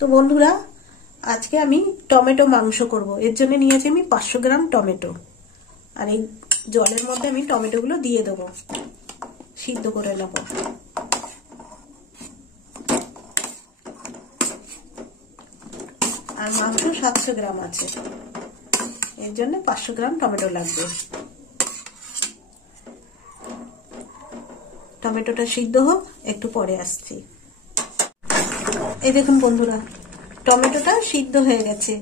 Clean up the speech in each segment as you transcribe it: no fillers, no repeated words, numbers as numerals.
তো বন্ধুরা, আজকে আমি টমেটো মাংস করব। এর জন্য নিয়েছি আমি 500 গ্রাম টমেটো। আর এই জলের মধ্যে আমি টমেটোগুলো দিয়ে দেবো, সিদ্ধ করে নেব। আর মাংস 700 গ্রাম আছে, এর জন্য 500 গ্রাম টমেটো লাগবে। টমেটোটা সিদ্ধ হোক, একটু পরে আসছি। এই দেখুন বন্ধুরা, টমেটোটা সিদ্ধ হয়ে গেছে।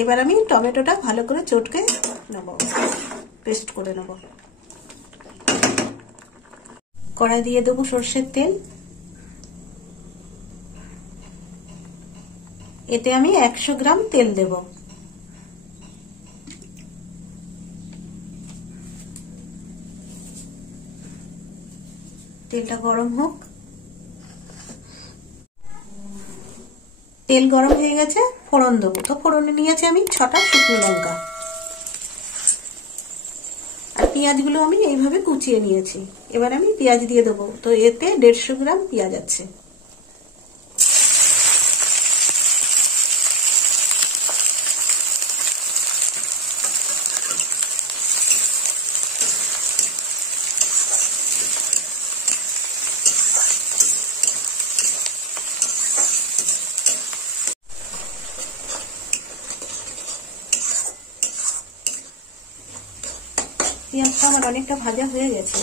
এবার আমি টমেটোটা ভালো করে চটকে নেব, পেস্ট করে নেব। কড়াই দিয়ে দেবো সরষের তেল। এতে আমি 100 গ্রাম তেল দেব। তেলটা গরম হোক। তেল গরম হয়ে গেছে, ফোড়ন দেবো। তো ফোড়নে নিয়েছি আমি 6টা শুকনো লঙ্কা। আর পেঁয়াজগুলো আমি এইভাবে কুচিয়ে নিয়েছি। এবার আমি পেঁয়াজ দিয়ে দেবো। তো এতে 150 গ্রাম পেঁয়াজ আছে। পেঁয়াজটা আমার অনেকটা ভাজা হয়ে গেছে।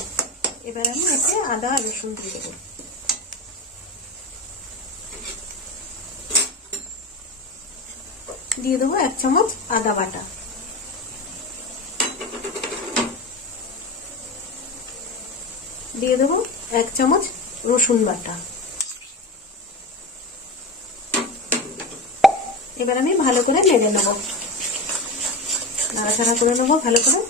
এবার আমি এতে আদা আর রসুন দিয়ে দেবো। দিয়ে দেবো 1 চামচ আদা বাটা। দিয়ে দেবো 1 চামচ রসুন বাটা। এবার আমি ভালো করে নেড়ে নেবো, নাড়াচাড়া করে নেবো ভালো করে।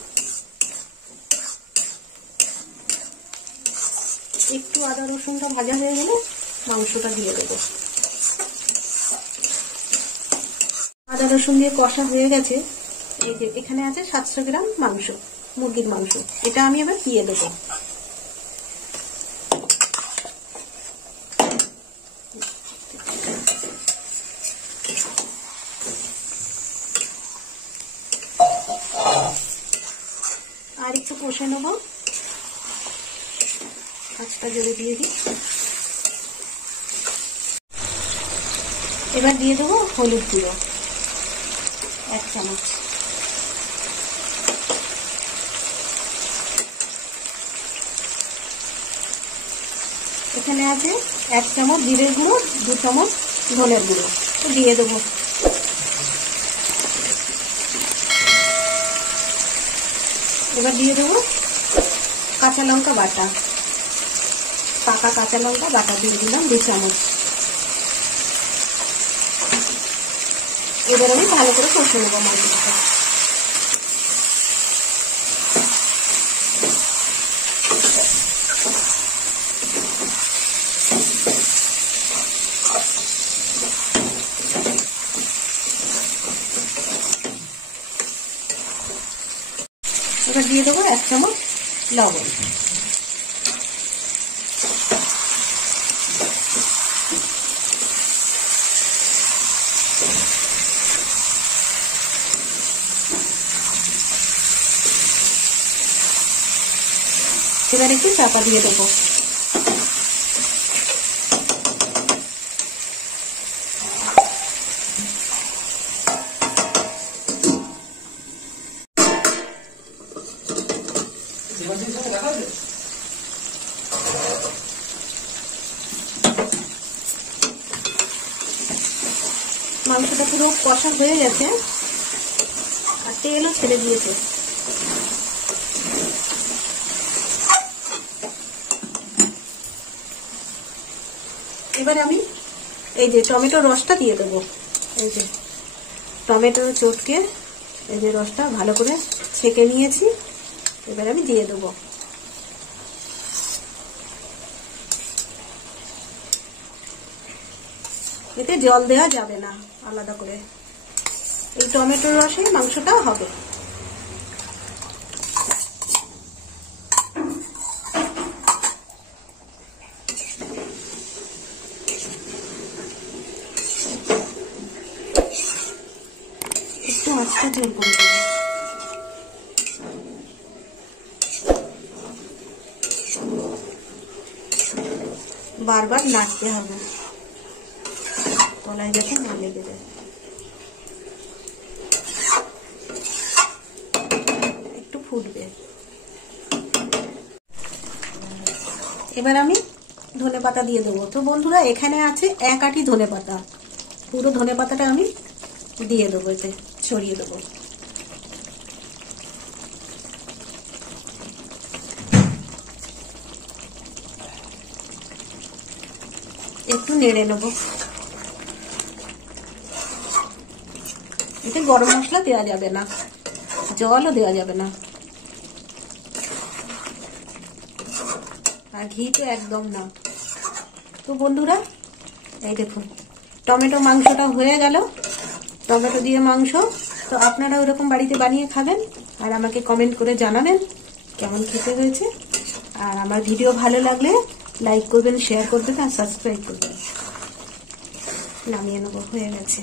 একটু আদা রসুনটা ভাজা হয়ে গেলে মাংসটা দিয়ে দেবো। আদা রসুন দিয়ে কষা হয়ে গেছে। এই যে এখানে আছে 700 গ্রাম মাংস, মুরগির মাংস। এটা আমি এবার দিয়ে দেবো। আর একটু কষে নেবো, আঁচটা জোরে দিয়ে দিই। এবার দিয়ে দেবো হলুদ গুঁড়ো 1 চামচ। এখানে আছে 1 চামচ জিরের গুঁড়ো, 2 চামচ ধনের গুঁড়ো। দিয়ে দেবো। এবার দিয়ে দেবো কাঁচা লঙ্কা বাটা, পাকা কাঁচা লঙ্কা বাটা দিয়ে দিলাম 2 চামচ। এবার আমি ভালো করে কষে নেবো মাংসটা। এবার দিয়ে দেবো 1 চামচ লবণ। এবার একটু চাপা দিয়ে দেবো। মাংসটা পুরো কষা হয়ে গেছে আর তেলও ছেড়ে দিয়েছে। এবার আমি এই যে টমেটোর রসটা দিয়ে দেবো। এই যে টমেটো চটকে এই যে রসটা ভালো করে ছেঁকে নিয়েছি, এবার আমি দিয়ে দেবো। এতে জল দেওয়া যাবে না আলাদা করে, এই টমেটোর রসে মাংসটা হবে। মাছটা ঝোল করে দেব। বারবার নাড়তে হবে, তলায় যাতে না লেগে যায়। একটু ফুটবে। এবার আমি ধনেপাতা দিয়ে দেবো। তো বন্ধুরা, এখানে আছে 1 আঁটি ধনেপাতা। পুরো ধনেপাতাটা আমি দিয়ে দেবো, এতে ছড়িয়ে দেবো। একটু নেড়ে নেব। এতে গরম মশলা দেওয়া যাবে না, জলও দেওয়া যাবে না, আর ঘি তো একদম না। তো বন্ধুরা, এই দেখুন টমেটো মাংসটা হয়ে গেল। টমেটো দিয়ে মাংস। তো আপনারা ওরকম বাড়িতে বানিয়ে খাবেন, আর আমাকে কমেন্ট করে জানাবেন কেমন খেতে হয়েছে। আর আমার ভিডিও ভালো লাগলে লাইক করবেন, শেয়ার করবেন আর সাবস্ক্রাইব করবেন। নামিয়ে নেবো, হয়ে গেছে।